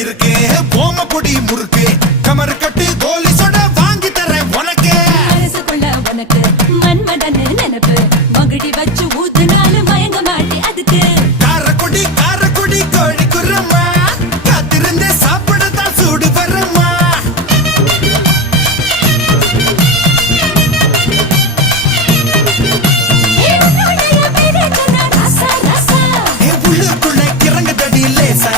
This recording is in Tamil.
இருக்கு போம பொடி முறுக்கு கமர் கட்டு கோலி சொட வாங்கி தரேன் உனக்கு மனசுக்குள்ள உனக்கு மன்மதன் நினைப்பு மகுடி வச்சு ஊத்துனாலும் மயங்க மாட்டி அதுக்கு காரக்குடி கோழி குரம்மா காத்திருந்தே சாப்பிடத்தான் சூடு வரம்மா உள்ளுக்குள்ள கிறங்க தடி லேசா